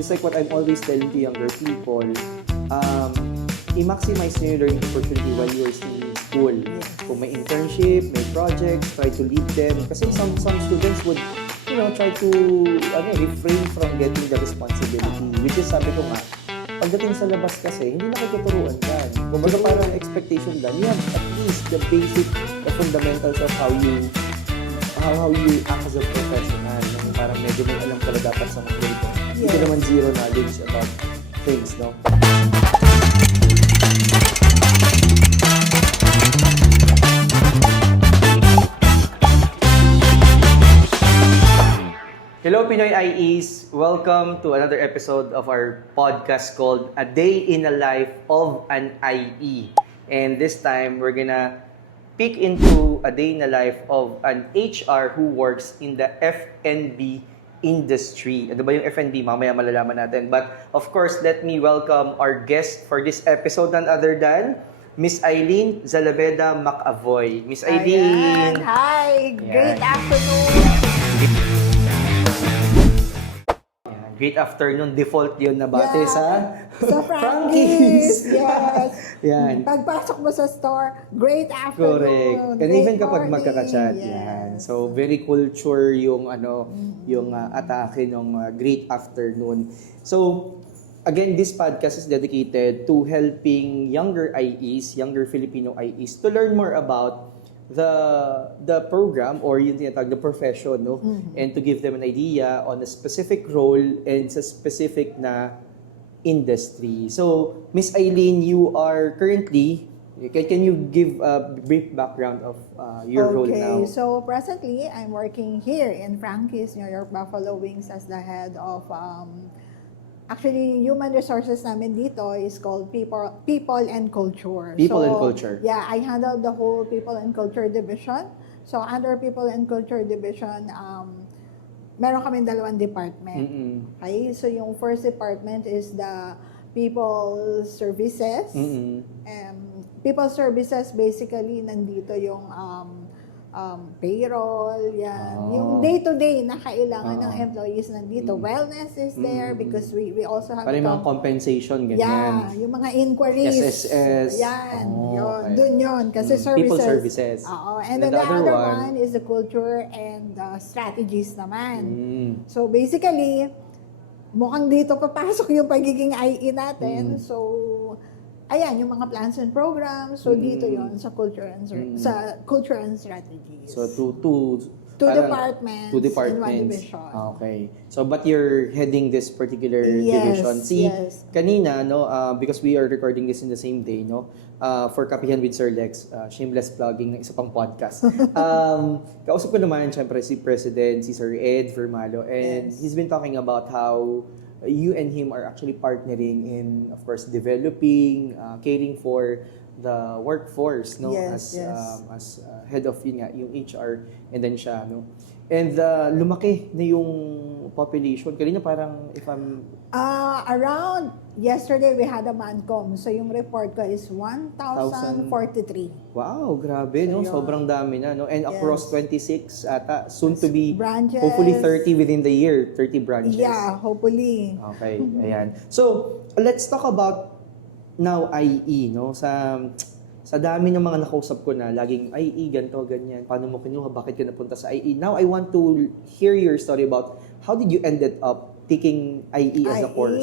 just like what I'm always telling to younger people, i-maximize nyo yung learning opportunity while you're still in school. Kung may internship, may projects, try to lead them. Kasi some students would, try to refrain from getting the responsibility. Which is, sabi ko nga, pagdating sa labas kasi, hindi na katuturuan yan. Kumbaga parang expectation lang. You have at least the basic, the fundamentals of how you act as a professional. Yung parang medyo may alam ka na dapat sa mga grade. Hindi naman zero knowledge about things, no? Hello Pinoy IEs! Welcome to another episode of our podcast called A Day in the Life of an IE. And this time, we're gonna peek into a day in the life of an HR who works in the F&B industry. Ano ba yung F&B? Mamaya malalaman natin. But of course, let me welcome our guest for this episode, none other than Miss Eileen Zalaveda Macavoy. Miss Eileen! Ayan. Hi! Great afternoon! Great afternoon, default yun na bate sa Frankie's. Yes. Yan. Pagpasok mo sa store, great afternoon. Correct. And great even kapag morning. magkaka-chat. Yes. Yan. So very culture yung yung atake ng great afternoon. So again, this podcast is dedicated to helping younger IEs, younger Filipino IEs to learn more about the program or yung tinatawag the profession, no? And to give them an idea on a specific role and sa specific na industry. So, Miss Eileen, you are currently, can you give a brief background of your role now? Okay, so presently, I'm working here in Frankie's, New York Buffalo Wings as the head of actually, human resources namin dito is called People and Culture. People and Culture. Yeah, I handle the whole People and Culture division. So, under People and Culture division, meron kaming dalawang department. Okay? So, yung first department is the People Services. People Services, basically, nandito yung payroll, yan. Yung day-to-day na kailangan ng employees nandito. Wellness is there because we also have Parang mga compensation, ganyan. Yeah, yung mga inquiries. SSS. Yan, yun. Okay. Dun yun. Kasi services. People services. Oo. And then the other one is the culture and strategies naman. So basically, mukhang dito papasok yung pagiging IE natin. So, ayan, yung mga plans and programs. So, dito yon sa culture and strategies. So, two departments in one division. Okay. So, but you're heading this particular division. Yes. Kanina, no, because we are recording this in the same day, no, for Kapihan with Sir Lex, shameless plugging ng isa pang podcast. Kausap ko naman, syempre, si President, si Sir Ed Vermalo, and he's been talking about how you and him are actually partnering in, of course, developing, caring for the workforce, no, as head of yung HR, and then siya, no, and lumaki na yung population. Kanina parang if I'm around yesterday we had a Mancom, so yung report ko is 1,043. Wow, grabe, no? Sobrang dami na, no? And across 26 ata, soon to be branches. Hopefully 30 within the year, 30 branches. Yeah, hopefully. Okay, ayan. So, let's talk about now IE, no? Sa dami ng mga nakausap ko na laging IE, ganito, ganyan. Paano mo kinuha? Bakit ka napunta sa IE? Now, I want to hear your story about how did you ended up taking IE as a course?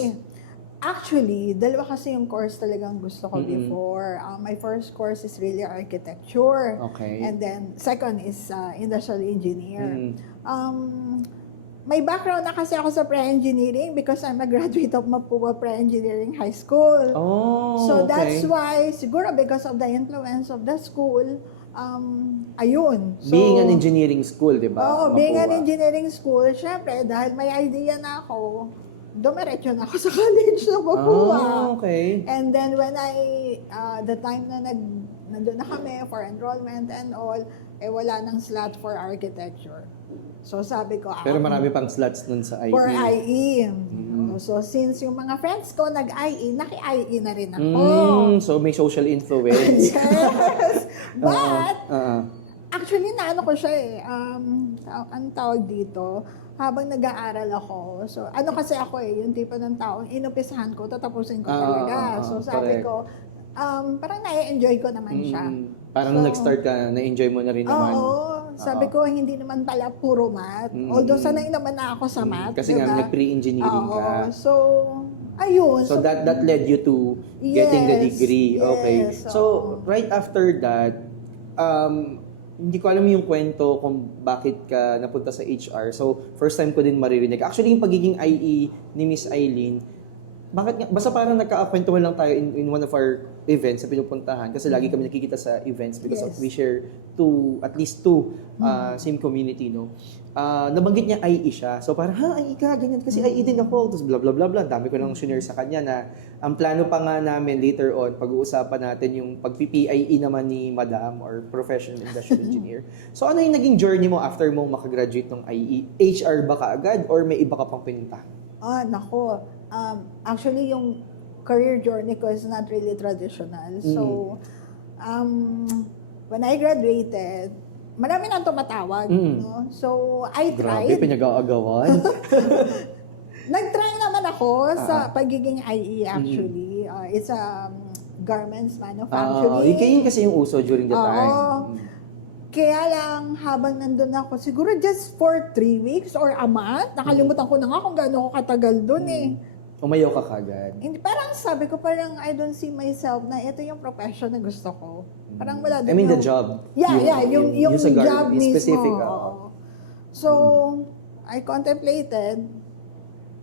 Actually, dalawa kasi yung course talagang gusto ko before. My first course is really architecture. Okay. And then, second is industrial engineer. May background na kasi ako sa pre-engineering because I'm a graduate of Mapua Pre-Engineering High School. So that's why, siguro because of the influence of the school, ayun. So, being an engineering school, di ba? Oo, being an engineering school, syempre, dahil may idea na ako, dumiretso na ako sa college na Mapua. Okay. And then when the time na nandun na kami for enrollment and all, wala nang slot for architecture. So sabi ko, pero marami pang slots nun sa IE. For IE. So since yung mga friends ko nag-IE, naki-IE na rin ako. So may social influence. Yes. But, actually, naano ko siya ang tawag dito, habang nag-aaral ako, so ano kasi ako yung tipo ng taong inumpisahan ko, tatapusin ko Ah, talaga. So sabi correct. ko, parang na-enjoy ko naman siya. Parang nung nag-start ka, na-enjoy mo na rin naman. Oo, sabi ko hindi naman pala puro math. Although sanay naman na ako sa math. Kasi nga, diba? nag-pre-engineering ka. Oo, so ayun. So that led you to getting the Yes, degree. Okay. yes, So right after that, hindi ko alam yung kwento kung bakit ka napunta sa HR. So first time ko din maririnig. Actually, yung pagiging IE ni Miss Eileen, bakit nga, basta parang nagkakakwentuhan lang tayo in one of our events na pinupuntahan kasi lagi kami nakikita sa events because Yes. we share at least two same community, no? Nabanggit niya IE siya. So parang, ha, IE ka, ganyan. Kasi IE din ako. Tapos blah, blah, blah, blah. Dami ko nang shinare sa kanya na ang plano pa nga namin later on, pag-uusapan natin yung pag-PPIE naman ni Madam or Professional Industrial Engineer. So ano yung naging journey mo after mo makagraduate ng IE? HR ba kaagad or may iba ka pang pinuntahan? Nako. Actually, yung career journey ko is not really traditional. So, when I graduated, marami nang tumatawag. No? So, I Grabe, tried. pinag-aagawan. Nag-try naman ako sa pagiging IE actually. It's a garments manufacturing. Yun kasi yung uso during the time. Oo. Kaya lang, habang nandun ako, siguro just for 3 weeks or a month, nakalimutan ko na nga kung gaano ako katagal dun eh. Umayaw ka kagad. Hindi, parang sabi ko, parang I don't see myself na ito yung profession na gusto ko. Parang wala I dun mean, the yung- job. Yung sa guard, job yung mismo. specific. Oo. So, I contemplated,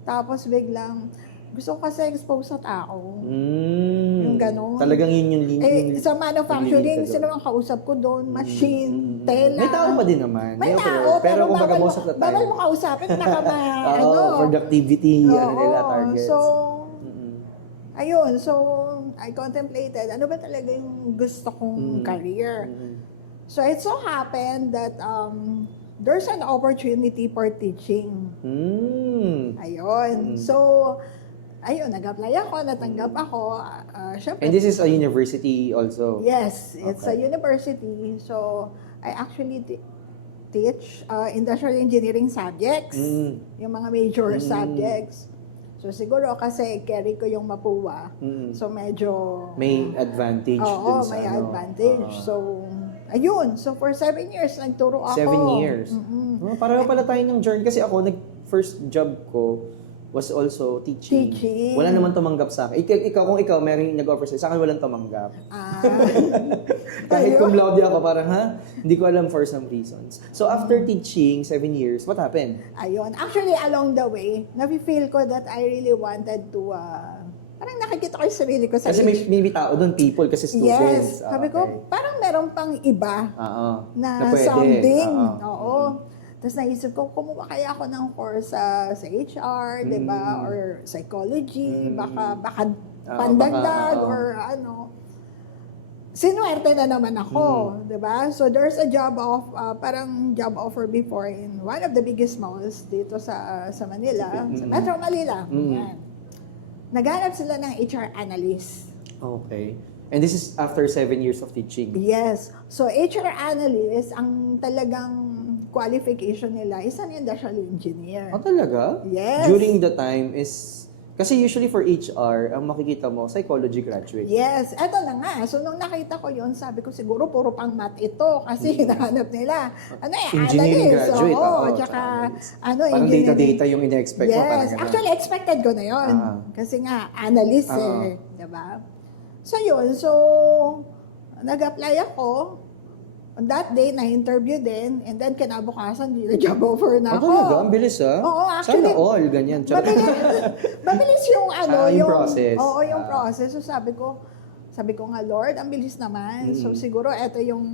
tapos biglang, gusto ko kasi expose sa tao. Yung ganun. Talagang yun yung Sa manufacturing, naglilink ka sino ang kausap ko doon? Machine, tela. May tao pa din naman. May May tao, pero kung baga bawal most of the time. bawal mo kausapin, Productivity, ano nila, Oo. targets. So, ayun. So, I contemplated, ano ba talaga yung gusto kong career? So, it so happened that there's an opportunity for teaching. Ayun. So, ayun, nag-apply ako, natanggap ako. Syempre, And this is a university also. yes, it's a Okay. university. So, I actually teach industrial engineering subjects, yung mga major subjects. So, siguro kasi carry ko yung Mapua. So, medyo... May advantage Oo, dun sa may ano. advantage. So, ayun. So, for 7 years, nagturo ako. 7 years. Pareho pala tayo ng journey kasi ako, first job ko was also teaching. Teaching. Wala naman tumanggap sa akin. Kung ikaw meron nag-offer sa'yo, sa akin walang tumanggap. Kahit Ayun. cum laude ako, parang hindi ko alam for some reasons. So after teaching 7 years, what happened? Ayun. Actually, along the way, nafe-feel ko that I really wanted to, parang nakikita ko yung sarili ko sa Kasi may tao doon, people, kasi students. Yes. Sabi ko, parang meron pang iba na pwede. something. Oo. Tapos naisip ko, kumuha kaya ako ng course sa HR, di ba? Or psychology, baka pandagdag, baka, or ano. Sinuwerte na naman ako, di ba? So there's a parang job offer before in one of the biggest malls dito sa Manila, sa Metro Manila. Yan. Naghanap sila ng HR analyst. Okay. And this is after 7 years of teaching. Yes. So, HR analyst, ang talagang qualification nila is an industrial engineer. Oh, talaga? Yes. During the time is... Kasi usually for HR, ang makikita mo, psychology graduate. Yes. Eto na nga. So, nung nakita ko yon, sabi ko siguro puro pang math ito kasi hinahanap nila. Engineering analyst. graduate. Oo. Tsaka, Parang engineering. data-data yung ina-expect mo. Parang Yes. ganun. Actually, expected ko na yon. Kasi nga, analyst eh. Diba? So, yun. So, nag-apply ako. On that day, na-interview din. And then, kinabukasan, job offer na ako. Talaga? Ang bilis Oo, actually. Sana all, ganyan. Mabilis yung yung process. Oo, yung process. So sabi ko nga, Lord, ang bilis naman. So siguro ito yung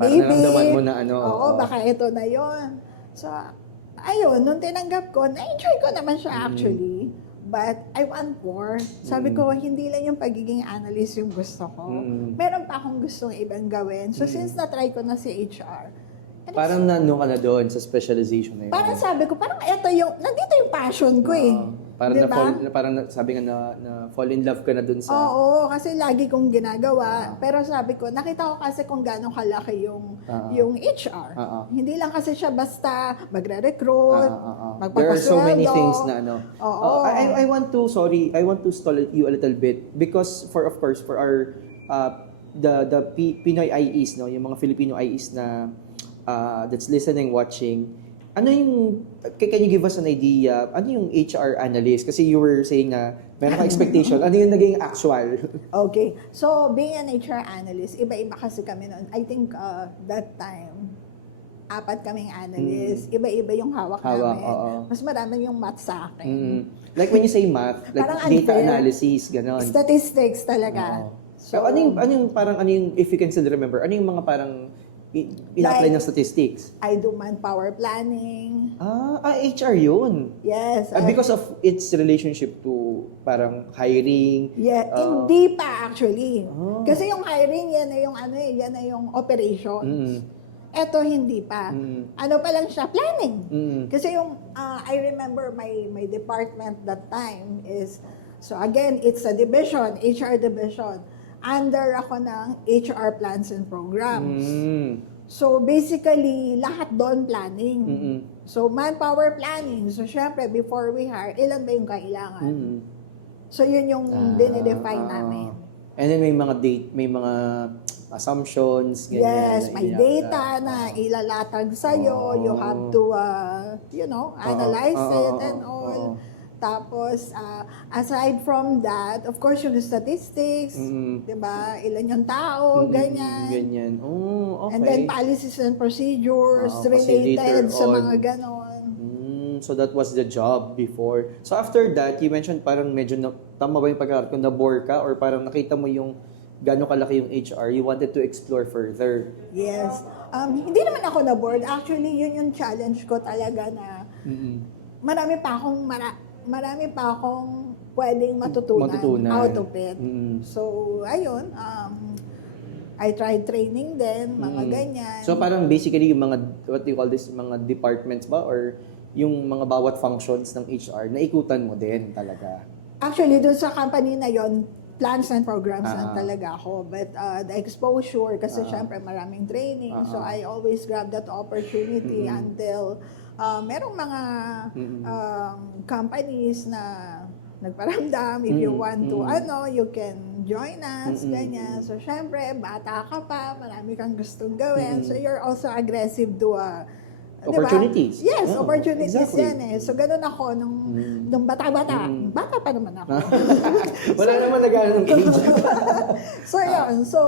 Parang maybe. naramdaman mo na ano. Oo, baka ito na yon. So, ayun, nung tinanggap ko, na-enjoy ko naman siya actually. But I want more. Sabi ko, hindi lang yung pagiging analyst yung gusto ko. Meron pa akong gustong ibang gawin. So since na-try ko na si HR, Parang ka na doon sa specialization na yun. parang sabi ko, parang ito yung, nandito yung passion ko eh. Parang Diba? sabi nga na fall in love ka na dun sa... Oo, kasi lagi kong ginagawa. Pero sabi ko, nakita ko kasi kung gaano kalaki yung HR. Hindi lang kasi siya basta magre-recruit, There are so many magpapasweldo. things na ano. Oo. I want to stall you a little bit because of course for our the Pinoy IEs, no, yung mga Filipino IEs na that's listening, watching. Ano yung, can you give us an idea, ano yung HR analyst? Kasi you were saying na meron ka expectation. Ano yung naging actual? Okay. So, being an HR analyst, iba-iba kasi kami noon. I think that time, 4 kaming analyst. Iba-iba yung hawak namin. Mas marami yung math sa akin. Like when you say math, like Parang data unfair. analysis, ganon. Statistics talaga. So, ano yung, if you can still remember, ano yung mga parang ina-apply ng statistics? I do manpower planning. HR yun. Yes. Because of its relationship to parang hiring. Yeah, hindi pa actually. Kasi yung hiring, yan na yung operation. Eto, hindi pa. Ano pa lang siya? Planning. Kasi yung, I remember my department that time is, so again, it's a division, HR division. Under ako ng HR plans and programs. So basically, lahat doon planning. So manpower planning. So syempre, before we hire, ilan ba yung kailangan? So yun yung dinedefine namin. And then may mga assumptions, ganyan. Yes, may data na ilalatag sa'yo. You have to, analyze it and all. Tapos, aside from that, of course, yung statistics, diba? Ilan yung tao, ganyan. Ganyan. Oh, okay. And then policies and procedures Kasi related later sa on, mga ganon. So that was the job before. So after that, you mentioned parang medyo, tama ba yung pagkakaroon ko, na-bore ka or parang nakita mo yung gano'ng kalaki yung HR, you wanted to explore further. Yes. Hindi naman ako na-bored. Actually, yun yung challenge ko talaga na marami pa akong pwedeng matutunan out of it. So, ayun. I tried training din, mga ganyan. So, parang basically yung mga, what do you call this, mga departments ba? Or yung mga bawat functions ng HR, naikutan mo din talaga? Actually, dun sa company na yon plans and programs lang talaga ako. But the exposure, kasi syempre maraming training. So, I always grab that opportunity until merong mga companies na nagparamdam, if you want to, you can join us, ganyan. So, syempre, bata ka pa, marami kang gustong gawin. So, you're also aggressive to, opportunities. Diba? Yes, opportunities exactly. yan eh. So, ganun ako nung bata-bata. Bata pa naman ako. Wala naman nag-ano ng age. So, yun. So,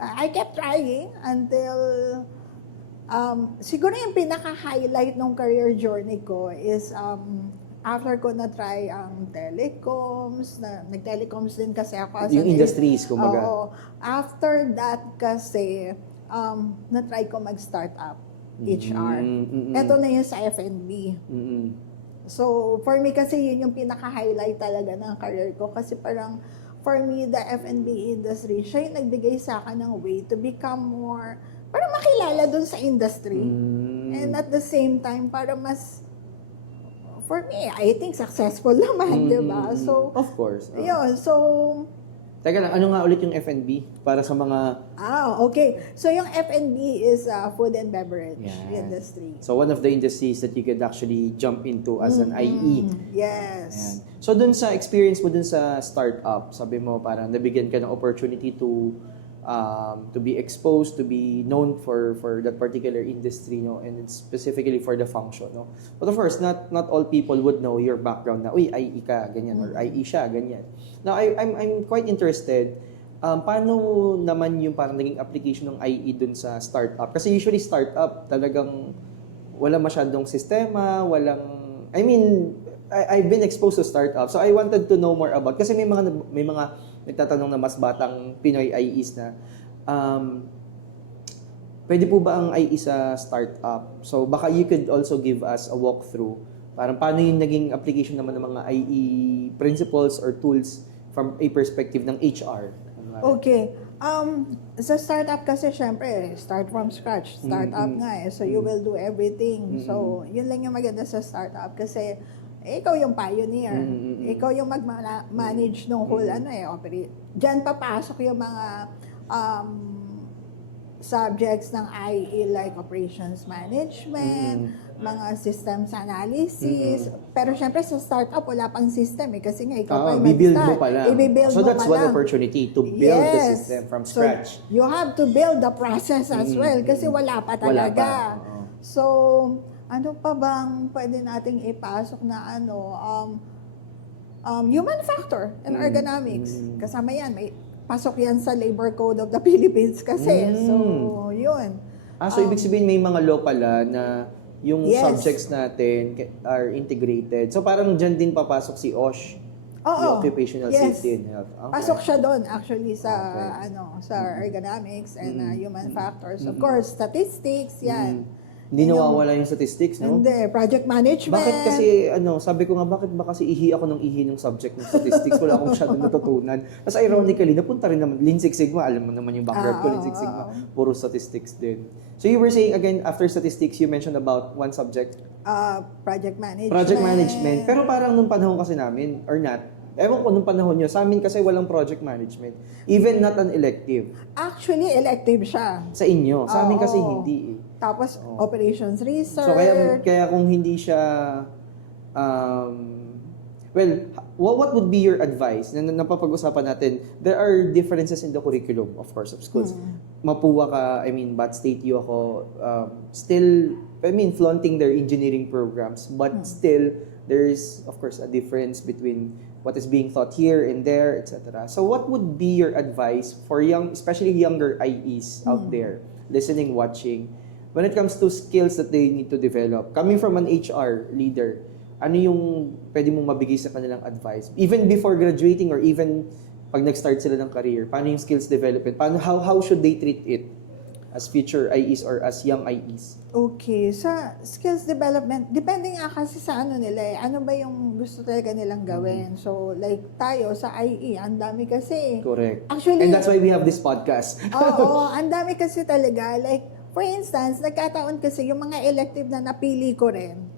I kept trying until siguro yung pinaka-highlight ng career journey ko is after ko na-try ang telecoms, nag-telecoms din kasi ako. Yung industries, kumbaga. Oo. After that kasi, na-try ko mag-startup, HR. Ito na yun sa F&B. So, for me kasi yun yung pinaka-highlight talaga ng career ko kasi parang for me, the F&B industry, siya yung nagbigay sa akin ng way to become more para makilala dun sa industry. And at the same time, para mas, for me, I think successful naman, di ba? So, of course. Yun, so, teka lang, ano nga ulit yung F&B para sa mga... okay. So, yung F&B is food and beverage industry. So, one of the industries that you could actually jump into as an IE. Yes. Ayan. So, dun sa experience mo dun sa startup, sabi mo parang nabigyan ka ng opportunity to be exposed, to be known for that particular industry, no, and it's specifically for the function, no. But of course, not all people would know your background na, uy, IE ka, ganyan, or IE siya, ganyan. Now, I'm quite interested, paano naman yung parang naging application ng IE dun sa startup? Kasi usually startup, talagang wala masyadong sistema, I've been exposed to startup, so I wanted to know more about, kasi may mga nagtatanong na mas batang Pinoy IEs na, pwede po ba ang IE sa startup? So baka you could also give us a walkthrough. Parang paano yung naging application naman ng mga IE principles or tools from a perspective ng HR? Okay. Sa startup kasi, syempre, start from scratch. Startup nga eh. So, you will do everything. So, yun lang yung maganda sa startup. Kasi, ikaw yung pioneer. Ikaw yung mag-manage ng whole operate. Diyan papasok yung mga subjects ng IE like operations management, mga systems analysis. Pero syempre sa startup, wala pang system kasi nga ikaw pa yung bibuild mo mag-start. pa lang. I-build So mo that's pa one lang. opportunity to build the system from scratch. So, you have to build the process as well kasi wala pa Wala talaga. pa. Oo. So, ano pa bang pwede nating ipasok na human factor and ergonomics. Kasama yan, may pasok yan sa Labor Code of the Philippines kasi. So, yun. So ibig sabihin may mga law pala na yung Yes. subjects natin are integrated. So parang dyan din papasok si OSH, yung Occupational Yes. Safety and Health. Okay. Pasok siya doon actually sa Okay. sa ergonomics and human factors. Of course, statistics, yan. Hindi nawawala yung statistics, no? Hindi, project management. Bakit kasi, sabi ko nga, bakit ba kasi ihi ako ng ihi ng subject ng statistics? Wala akong masyadong natutunan. Tapos ironically, napunta rin naman, Lean Six Sigma, alam mo naman yung background ko, Lean Six Sigma, puro statistics din. So you were saying, again, after statistics, you mentioned about one subject? Project management. Project management. Pero parang nung panahon kasi namin, or not, ewan ko nung panahon nyo, sa amin kasi walang project management. Even not an elective. Actually, elective siya. Sa inyo. Sa amin kasi Oo. hindi eh. Tapos, operations research. So kaya kung hindi siya what would be your advice? Na napapag-usapan natin, there are differences in the curriculum, of course, of schools. Mapua ka, Bat State U ako, still, flaunting their engineering programs, but still, there is, of course, a difference between what is being taught here and there, etc. So what would be your advice for especially younger IEs out there, listening, watching, when it comes to skills that they need to develop? Coming from an HR leader, ano yung pwede mong mabigay sa kanilang advice? Even before graduating or even pag nag-start sila ng career, paano yung skills development? How should they treat it as future IEs or as young IEs? Okay, sa skills development, depende nga kasi sa nila eh. Ano ba yung gusto talaga nilang gawin? So, like tayo sa IE, ang dami kasi. Correct. Actually, And that's why we have this podcast. Oo, ang dami kasi talaga. Like, for instance, nagkataon kasi yung mga elective na napili ko rin,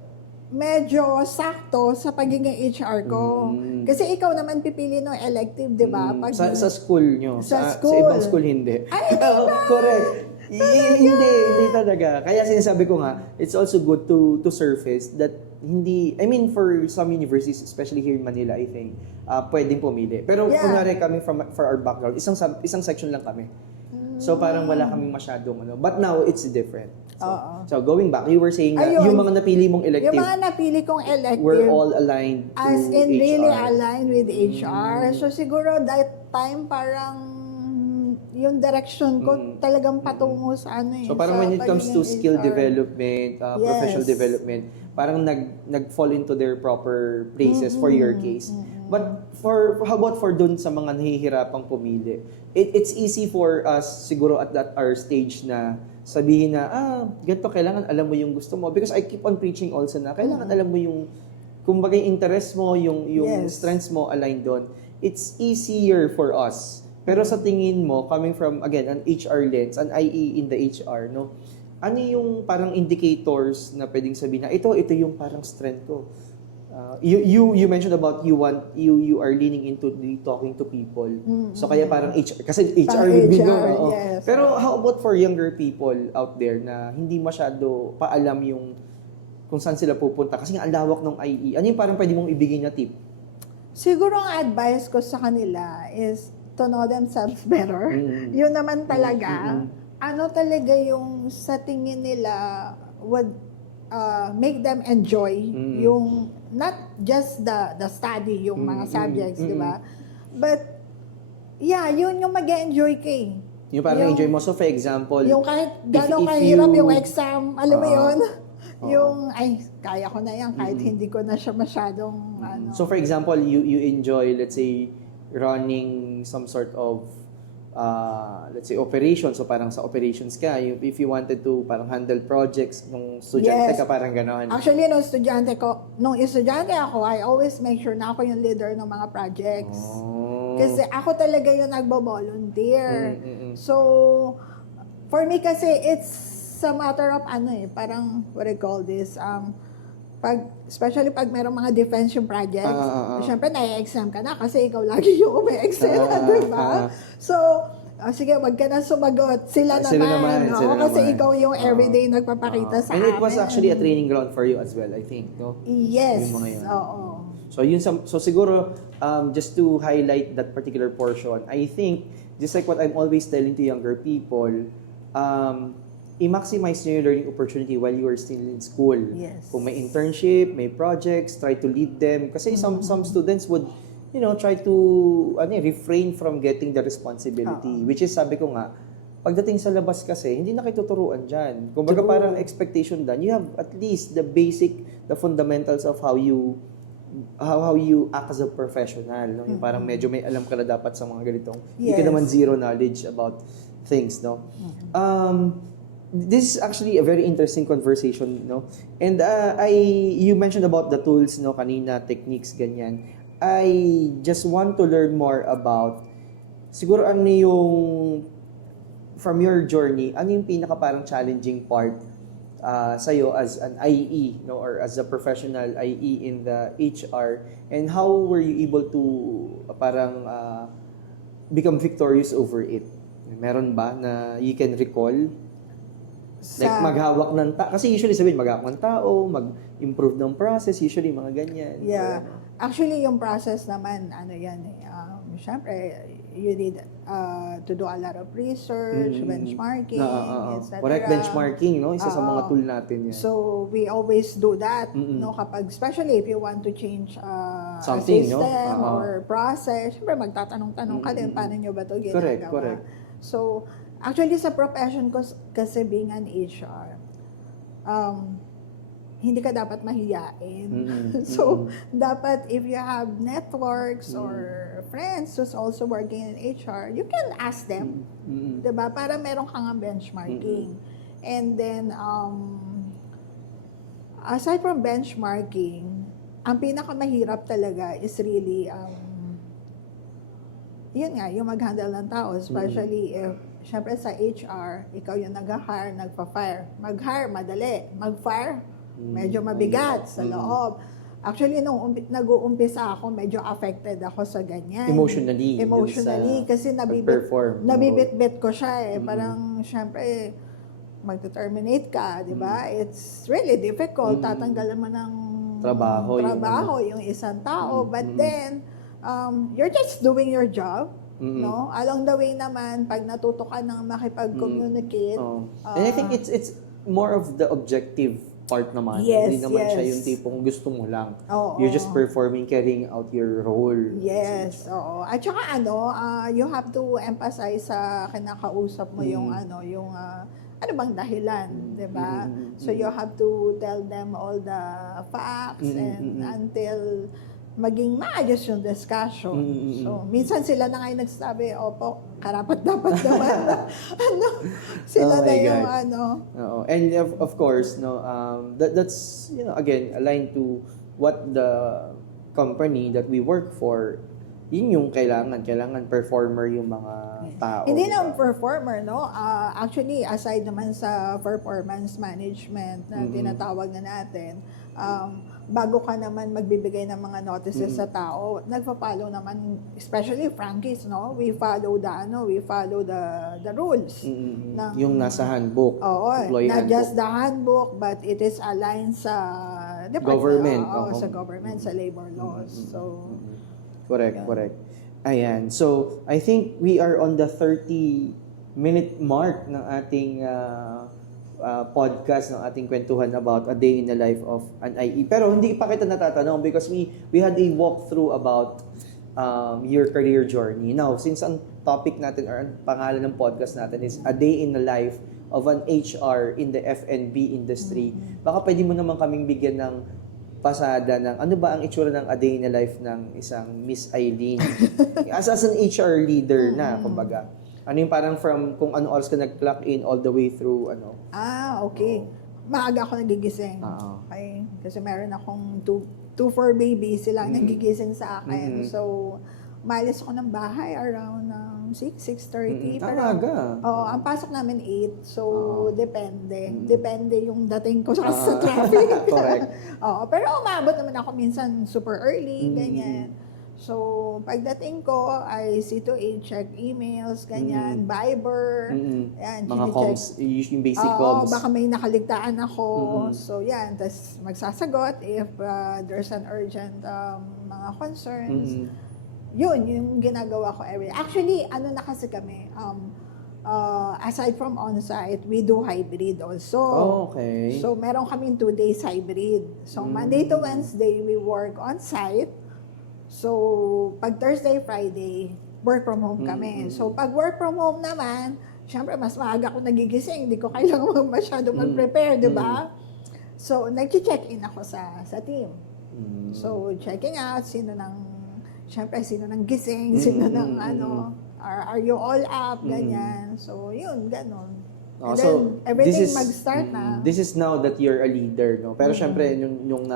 medyo sakto sa pagiging HR ko. Kasi ikaw naman pipili ng elective, di ba? Sa school nyo. Sa Sa school. ibang school hindi. Ay, hindi ba? Correct. Hindi talaga. Kaya sinasabi ko nga, it's also good to surface that for some universities, especially here in Manila, I think, pwedeng pumili. Pero kunwari kami for our background, isang section lang kami. So parang wala kaming masyadong But now, it's different. So going back, you were saying na Ayun. yung mga napili mong elective, Yung mga napili kong elective, we're all aligned to as in HR. really aligned with HR. So siguro that time parang yung direction ko talagang patungo sa So parang sa when it comes to pagiging skill HR. development, professional development, parang nag-fall into their proper places for your case. But how about for dun sa mga nahihirapang pumili? It's easy for us siguro at our stage na sabihin na, ganito kailangan alam mo yung gusto mo. Because I keep on preaching also na kailangan alam mo yung, kumbaga yung interest mo, yung strengths mo aligned doon. It's easier for us. Pero sa tingin mo, coming from, again, an HR lens, an IE in the HR, no? Ano yung parang indicators na pwedeng sabihin na, ito yung parang strength ko. You mentioned about you are leaning into talking to people. So kaya parang HR, kasi HR will be no. Yes. Pero how about for younger people out there na hindi masyado paalam yung kung saan sila pupunta? Kasi nga ang lawak ng IE. Ano yung parang pwede mong ibigay na tip? Siguro ang advice ko sa kanila is to know themselves better. Yun naman talaga. Ano talaga yung sa tingin nila would make them enjoy yung not just the study, yung mga subjects, di ba? But yun yung mag-enjoy ka eh. Yung parang enjoy mo. So for example, Yung kahit gano'ng if kahirap you- yung exam, alam mo yun? Yung, kaya ko na yan, kahit hindi ko na siya masyadong, So for example, you enjoy, let's say, running some sort of, let's say, operations. So parang sa operations ka, if you wanted to parang handle projects nung estudyante Yes. ka, parang gano'n. Actually, nung estudyante ako, I always make sure na ako yung leader ng mga projects. Kasi ako talaga yung nagbo-volunteer. So, for me kasi, it's a matter of parang, what I call this, especially pag merong mga defense yung projects, syempre na-exam ka na kasi ikaw lagi yung may-excel, di ba? So, sige, wag ka na sumagot. Sila naman. Kasi ikaw yung everyday nagpapakita sa and amin. it was actually a training ground for you as well, I think, no? Yes. Yung mga yun. Oo. So siguro, just to highlight that particular portion, I think, just like what I'm always telling to younger people, i-maximize nyo yung learning opportunity while you are still in school. Yes. Kung may internship, may projects, try to lead them. Kasi some students would, try to refrain from getting the responsibility. Which is, sabi ko nga, pagdating sa labas kasi, hindi na kayo tuturuan dyan. Kumbaga parang expectation done. You have at least the basic, the fundamentals of how you act as a professional. No? Yung parang medyo may alam ka na dapat sa mga ganitong. Hindi ka naman zero knowledge about things. No? This is actually a very interesting conversation. No? And you mentioned about the tools, no, kanina, techniques, ganyan. I just want to learn more about siguro ano yung from your journey, ano yung pinaka parang challenging part sa'yo as an IE, no, or as a professional IE in the HR, and how were you able to parang become victorious over it? Meron ba na you can recall? Like maghawak ng kasi usually sabihin maghawak ng tao, mag-improve ng process, usually mga ganyan. Yeah. Actually, yung process naman, syempre, you need to do a lot of research, benchmarking, etc. Correct, benchmarking, no? Isa sa mga tool natin yan. So, we always do that, no? Kapag, especially if you want to change a something, system no? or process, syempre, magtatanong-tanong ka din, paano nyo ba ito ginagawa? Correct. So, actually, sa profession ko, kasi being an HR, hindi ka dapat mahiyain. So, dapat if you have networks or friends who's also working in HR, you can ask them. Diba? Para meron kang benchmarking. And then, aside from benchmarking, ang pinakamahirap talaga is really, yun nga, yung mag-handle ng tao, especially if syempre sa HR, ikaw yung nag-hire, nagpa-fire. Mag-hire, madali. Mag-fire, medyo mabigat sa loob. Actually, nung nag-uumpisa ako, medyo affected ako sa ganyan. Emotionally. Kasi nabibit-bit ko siya eh. Parang, syempre, mag-terminate ka, di ba? It's really difficult. Tatanggalan mo ng trabaho yung isang tao. But then, you're just doing your job. No? Along the way naman, pag natuto ka ng makipag-communicate. And I think it's more of the objective part naman. Hindi naman siya yung tipong gusto mo lang. You're just performing, carrying out your role. Yes, oo. At saka you have to emphasize sa kinakausap mo yung ano bang dahilan, 'di ba? So you have to tell them all the facts and until maging maayos yung discussion. So, minsan sila na ngayon nagsasabi, opo, karapat-dapat naman. Sila na yung And of course, no, that's, again, aligned to what the company that we work for, yun yung kailangan performer yung mga tao. Hindi na performer, no? Actually, aside naman sa performance management na tinatawag na natin, bago ka naman magbibigay ng mga notices sa tao, nagpa-follow naman, especially Frankies, no? We follow the rules. Yung nasa handbook. Oo, not just the handbook, but it is aligned sa government. Sa government, sa labor laws. So, correct. Ayan. So, I think we are on the 30-minute mark ng ating podcast, ng ating kwentuhan about a day in the life of an IE. Pero hindi pa kita natatanong because we had a walkthrough about your career journey. Now, since ang topic natin or ang pangalan ng podcast natin is a day in the life of an HR in the F&B industry, baka pwede mo naman kaming bigyan ng pasada ng ano ba ang itsura ng a day in the life ng isang Miss Eileen as an HR leader na, kumbaga. Ano yung parang from kung anong oras ka nag-clock in all the way through ano? Okay. Maaga ako nagigising. Okay? Kasi meron akong 2-4 babies silang nagigising sa akin. So, Maalis ako ng bahay around 6:30. Ang aga. Ang pasok namin 8. So, depende. Mm. Depende yung dating ko sa traffic. Correct. Pero umabot naman ako minsan super early, Mm. ganyan. So, pagdating ko, I see to check emails, ganyan, Viber, yan, Mga chine-check. comms, yung basic Oo, comms. baka may nakaligtaan ako. Mm-mm. So, yan. Tapos, magsasagot if there's an urgent mga concerns. Yun, yung ginagawa ko every. Actually, ano na kasi kami, aside from on-site, we do hybrid also. Okay. So, meron kaming 2 days hybrid. So, Monday to Wednesday, we work on-site. So, pag Thursday, Friday, work from home kami. So, pag work from home naman, syempre, mas maaga ako nagigising. Hindi ko kailangan masyado mag-prepare, di ba? So, nag-check-in ako sa team. So, checking out, sino nang gising, sino nang are you all up, ganyan. So, yun, ganon. And then, everything mag-start na. This is now that you're a leader, no? Pero syempre, yung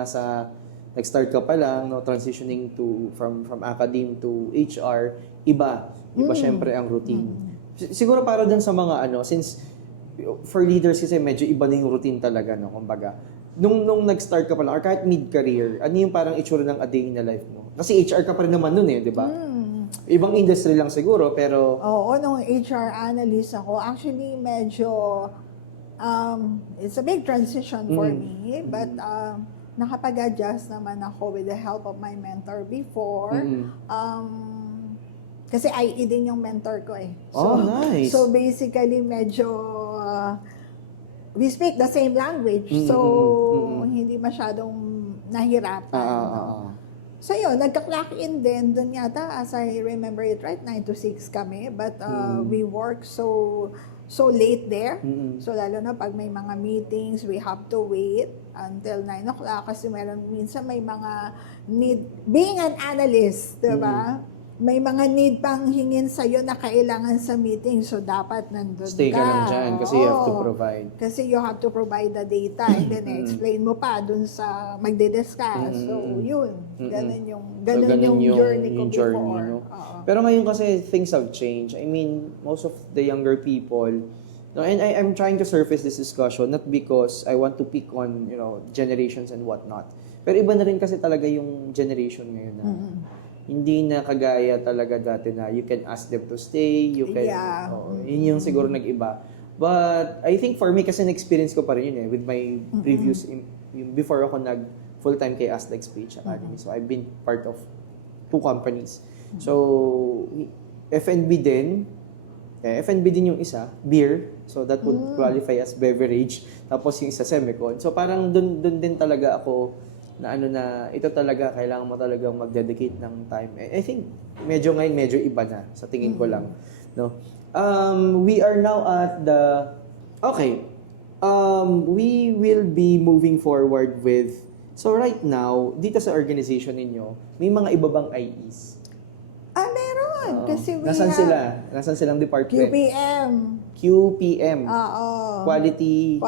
nag-start ka pa lang, no, transitioning from academe to HR, iba syempre ang routine. Siguro para dun sa mga since for leaders kasi medyo iba na yung routine talaga, no, kumbaga. Nung nag-start ka pa lang or kahit mid-career, ano yung parang itsura ng a day in the life mo? Kasi HR ka pa rin naman nun di ba? Ibang industry lang siguro, pero Oo, nung HR analyst ako, actually medyo it's a big transition for me, but nakapag-adjust naman ako with the help of my mentor before. Kasi IE din yung mentor ko eh. So, nice. So basically, medyo we speak the same language. So, hindi masyadong nahirapan. So yun, nagka-clock in din. Doon yata, as I remember it right, 9 to 6 kami. But we work so late there. So lalo na pag may mga meetings, we have to wait until 9 o'clock kasi minsan may mga need. Being an analyst, diba? May mga need pang hingin sa'yo na kailangan sa meeting. So dapat nandun stay ka lang dyan kasi you have to Oo. provide. Kasi you have to provide the data and then explain mo pa dun sa magdi-discuss. So yun, ganun yung journey ko before. No? Oo. Pero ngayon kasi things have changed. I mean, most of the younger people, no, and I'm trying to surface this discussion not because I want to pick on, generations and whatnot. Pero iba na rin kasi talaga yung generation ngayon na hindi na kagaya talaga dati na you can ask them to stay, you can, yun yung siguro nag-iba. But I think for me, kasi na-experience ko pa rin yun with my previous, yung before ako full-time kay Aslax Speech Academy. So I've been part of 2 companies. So, F&B din yung isa, beer. So that would qualify as beverage. Tapos yung isa, semicon. So parang dun din talaga ako na ito talaga, kailangan mo talagang mag-dedicate ng time. I think, medyo iba na, sa tingin ko lang. No? We are now at we will be moving forward with, so right now, dito sa organization ninyo, may mga iba bang IEs? Meron. Kasi we Nasaan have sila? Nasaan silang department? QPM. Oo. Quality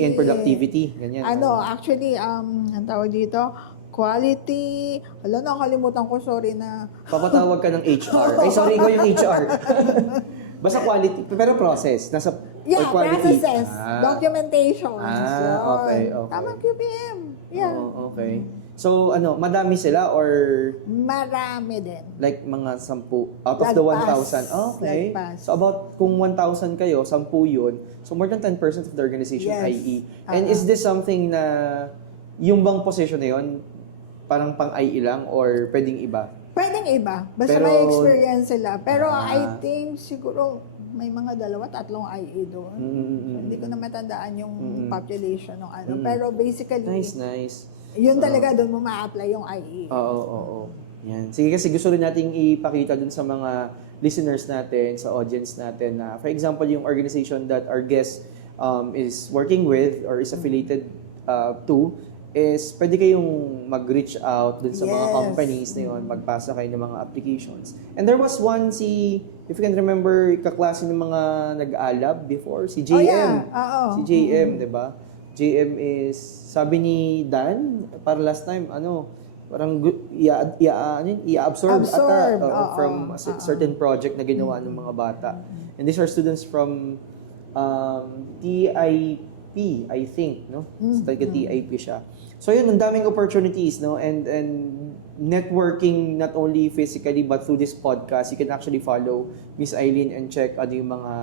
and productivity. Ganyan. Actually, ang tawag dito, quality, nakalimutan ko, sorry na. Papatawag ka ng HR. Ay, sorry, ikaw yung HR. Basta quality, pero process. Or quality. Processes, documentation. Okay. Tama, QPM. Yeah. Okay. So, madami sila or Marami din. like mga 10 out of the Lagpas. 1,000? Okay. Lagpas. So, about kung 1,000 kayo, 10 yun. So, more than 10% of the organization Yes. IE. And is this something na yung bang position na yun, parang pang-IE lang or pwedeng iba? Pwedeng iba. Basta Pero- may experience sila. Pero I think siguro may mga 2-3 IE doon. So, hindi ko na matandaan yung population ng Pero basically, Nice. yun talaga doon mo ma-apply yung IE. Oo. Yan. Sige, kasi gusto rin nating ipakita dun sa mga listeners natin, sa audience natin na, for example, yung organization that our guest is working with or is affiliated to, is pwede kayong mag-reach out dun sa mga Yes. companies na yun, magpasa kayo ng mga applications. And there was one, if you can remember, kaklase ng mga nag-alab before, si JM. Oh, yeah. Oo. Si JM, di ba? JM is, sabi ni Dan, para last time, parang i-absorb Absorb, ata oo, from a certain project na ginawa ng mga bata. And these are students from TIP, I think, no? It's like a TIP siya. So yun, ang daming opportunities, no? And networking not only physically but through this podcast, you can actually follow Miss Eileen and check ano yung mga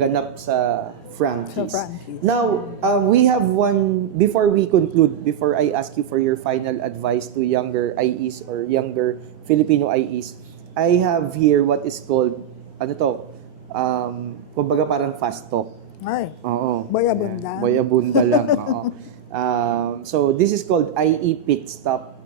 ganap sa Frankies. Now, we have one, before we conclude, before I ask you for your final advice to younger IEs or younger Filipino IEs, I have here what is called, ano to, kumbaga parang fast talk. Ay, Oo. boyabunda. Boyabunda lang, oo. So, this is called IE Pit Stop.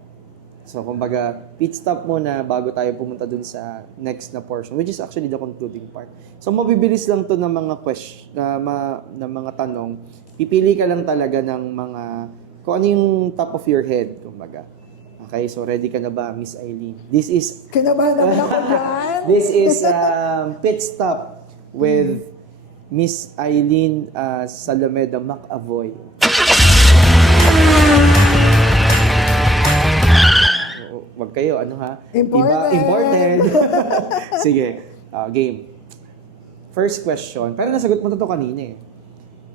So, kumbaga, pit stop muna bago tayo pumunta dun sa next na portion, which is actually the concluding part. So, mabibilis lang to ng mga na mga tanong. Pipili ka lang talaga ng mga, kung ano yung top of your head, kumbaga. Okay, so ready ka na ba, Miss Eileen? This is, Kinabahan naman ako dyan. this is pit stop with Miss Eileen Salameda McAvoy. Wag kayo, ano ha? Important. Important. Sige, game. First question, pero nasagot mo to kanina eh.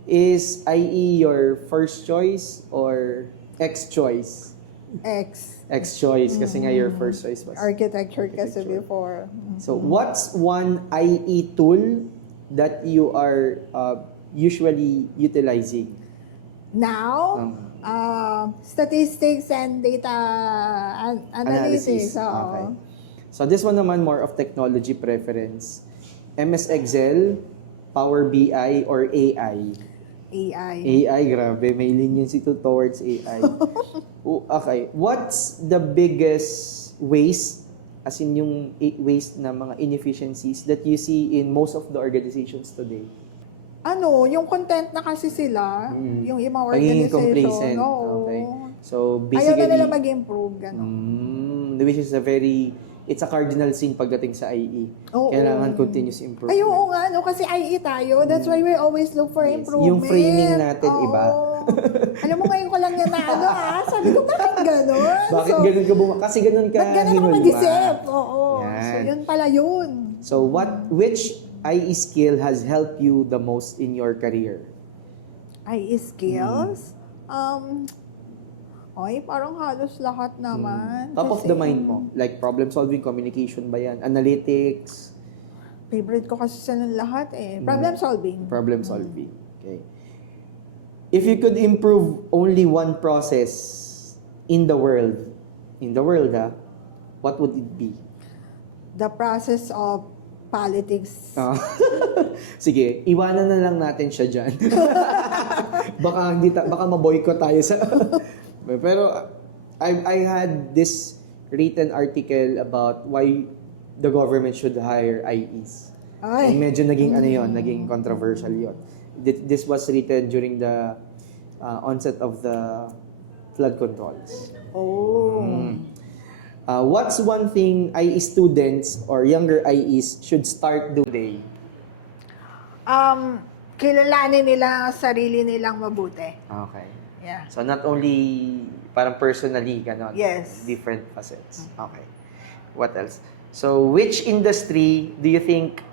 Is IE your first choice or X choice? X choice, kasi nga your first choice was Architecture kasi before. So, what's one IE tool that you are usually utilizing? Now, statistics and data analysis. Okay. So, this one naman more of technology preference. MS Excel, Power BI, or AI? AI. AI, grabe. May leniency towards AI. Okay. What's the biggest waste, as in yung waste na mga inefficiencies that you see in most of the organizations today? Yung content na kasi sila, yung ibang Pagiging organization. complacent. No. Okay. So, Ayaw basically, na nila mag-improve, gano'n. which is it's a cardinal sin pagdating sa IE. Oo. Kailangan continuous improvement. Ay, oo nga, kasi IE tayo. That's why we always look for improvement. Yung framing natin, Oo. iba. Alam mo, ngayon ko lang yan na sabi ko, bakit gano'n? Bakit ganun ka kasi ganun ka Ba't gano'n ako hinulma? mag-isip? Oo. Yan. So, yun pala yun. So, which IE skill has helped you the most in your career? IE skills? Parang halos lahat naman. Top of Kasi, the mind mo? Like problem solving, communication ba yan? Analytics? Favorite ko kasi sa lahat eh. Problem solving. Problem solving. Okay. If you could improve only one process in the world, what would it be? The process of politics. Sige, iwanan na lang natin siya dyan. baka ma-boycott tayo sa... Pero I had this written article about why the government should hire IEs. Ay. And medyo naging controversial yon. This was written during the onset of the flood controls. Oh. What's one thing IE students or younger IEs should start doing today? Kilalanin nila ang sarili nilang mabuti. Okay. Yeah. So not only parang personally, ganon. Yes. Different facets. Okay. What else? So which industry do you think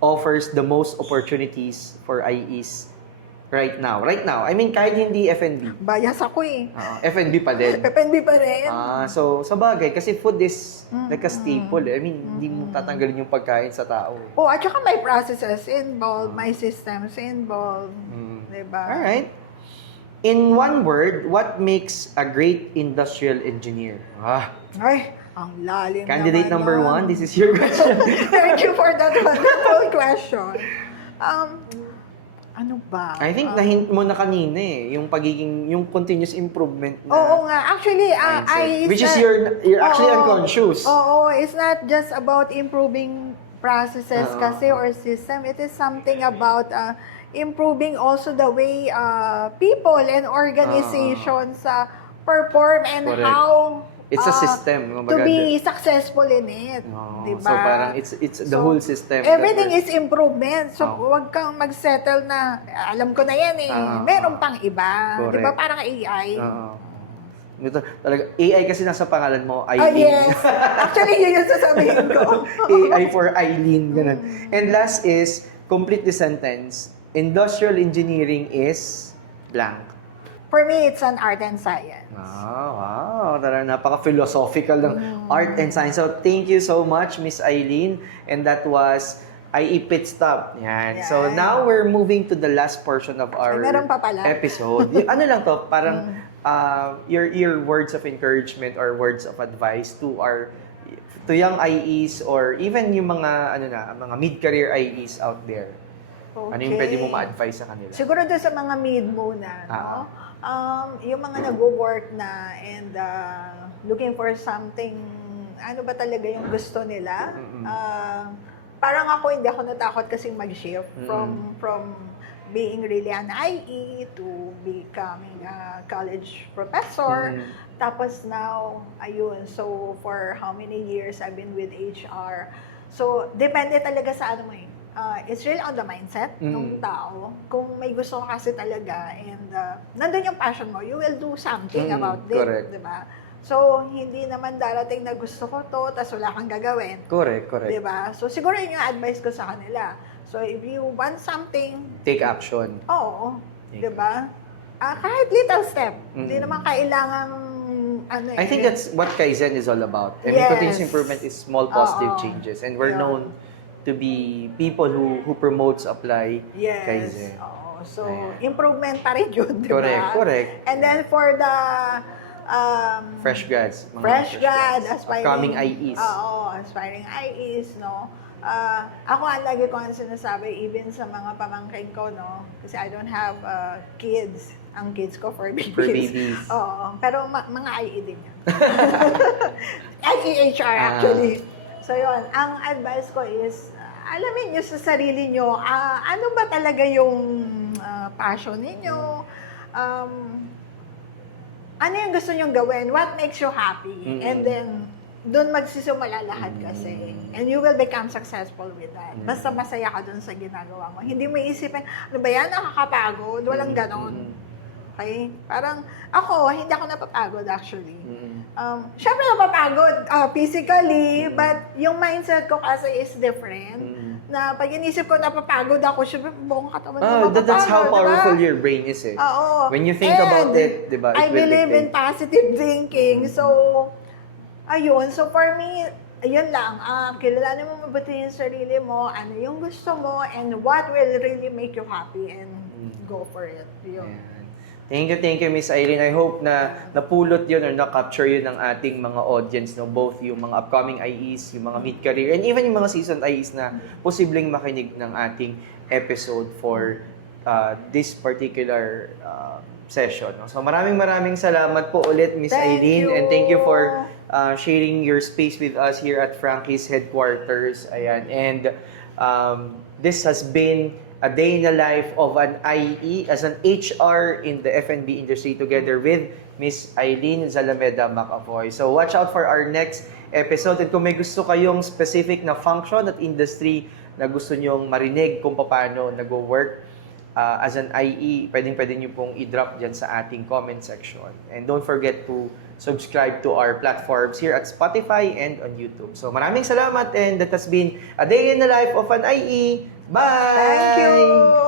offers the most opportunities for IEs right now? Right now, I mean kahit hindi F&B. Bias ako eh. F&B pa din. F&B pa rin. So sa bagay, kasi food is like a staple. I mean, hindi mo tatanggalin yung pagkain sa tao. At saka may processes involved, may systems involved. Diba? Alright. In one word, what makes a great industrial engineer? Ay, ang lalim Candidate naman number nun. 1, this is your question. Thank you for that wonderful question. Ano ba? I think na-hint mo na kanina yung yung continuous improvement na Oo nga. Actually, mindset. Which is you're actually unconscious. Oo, it's not just about improving processes kasi or system. It is something about improving also the way people and organizations perform and Correct. how It's a system. to be successful in it. Diba? So parang it's the whole system. Everything is improvement. So huwag kang mag-settle na, alam ko na yan eh. Meron pang iba. Correct. Diba? Parang AI. Ito, talaga, AI kasi nasa pangalan mo, Ah, Eileen. yes. Actually, yun yung sasabihin ko. AI for Eileen, ganun. And last is, complete the sentence. Industrial engineering is blank. For me, it's an art and science. Wow. Talagang napaka-philosophical ng art and science. So, thank you so much, Miss Eileen. And that was IE Pit Stop. Yan. So, Yan. now we're moving to the last portion of our meron pa pala. episode. Ano lang to, parang your words of encouragement or words of advice to young IEs or even yung mga mid-career IEs out there. Ano yung pwede mo ma-advise sa kanila? Siguro doon sa mga mid muna, no? Yung mga nag-work na and looking for something, ano ba talaga yung gusto nila? Parang ako, hindi ako natakot kasing mag-shift from being really an IE to becoming a college professor. Tapos now, ayun, so for how many years I've been with HR. So, depende talaga sa ano mo eh. It's really on the mindset ng tao. Kung may gusto ka kasi talaga and nandun yung passion mo, you will do something about it. Correct. Diba? So, hindi naman darating na gusto ko to, tas wala kang gagawin. Correct. Diba? So, siguro yun yung advice ko sa kanila. So, if you want something, Take action. oo. Diba? Kahit little step. Hindi naman kailangan I think that's what Kaizen is all about. I mean, continuous improvement is small positive changes. And we're known to be people who promotes, apply Kaizen. Oo. So, improvement pa rin yun, diba? Correct. And then for the Fresh grads. Mga fresh grad, aspiring. Upcoming IEs. Oo, aspiring IEs, no? Ako, ang lagi ko ang sinasabi, even sa mga pamangkin ko, no? Kasi I don't have kids. Ang kids ko for babies. For babies. Oo, pero mga IE din yan. IEHR actually. So yun, ang advice ko is, alamin nyo sa sarili nyo, ano ba talaga yung passion ninyo? Ano yung gusto nyong gawin? What makes you happy? And then, doon magsisimula lahat kasi. And you will become successful with that. Basta masaya ka doon sa ginagawa mo. Hindi mo isipin, ano ba yan? Nakakapagod? Walang ganon. Okay? Parang, hindi ako napapagod actually. Siyempre napapagod physically, but yung mindset ko kasi is different. Na pag inisip ko napapagod ako, syempre buong katawan ko mapapagod. That's how powerful diba? your brain is eh. Oo. When you think about it, di ba? I believe in positive thinking. So, ayun. So, for me, ayun lang. Kilalanin mo mabuti yung sarili mo, ano yung gusto mo, and what will really make you happy, and go for it. Yun. Yeah. Thank you, Miss Eileen. I hope na napulot yun or na-capture yun ng ating mga audience, no? Both yung mga upcoming IEs, yung mga mid-career, and even yung mga seasoned IEs na posibleng makinig ng ating episode for this particular session. No? So maraming salamat po ulit, Miss Eileen. And thank you for sharing your space with us here at Frankie's headquarters. Ayan. And this has been a day in the life of an IE as an HR in the F&B industry together with Miss Eileen Zalameda Macavoy. So watch out for our next episode. At kung may gusto kayong specific na function at industry na gusto nyong marinig kung paano nag-work as an IE, pwede nyo pong i-drop dyan sa ating comment section. And don't forget to subscribe to our platforms here at Spotify and on YouTube. So maraming salamat, and that has been a day in the life of an IE. Bye! Thank you!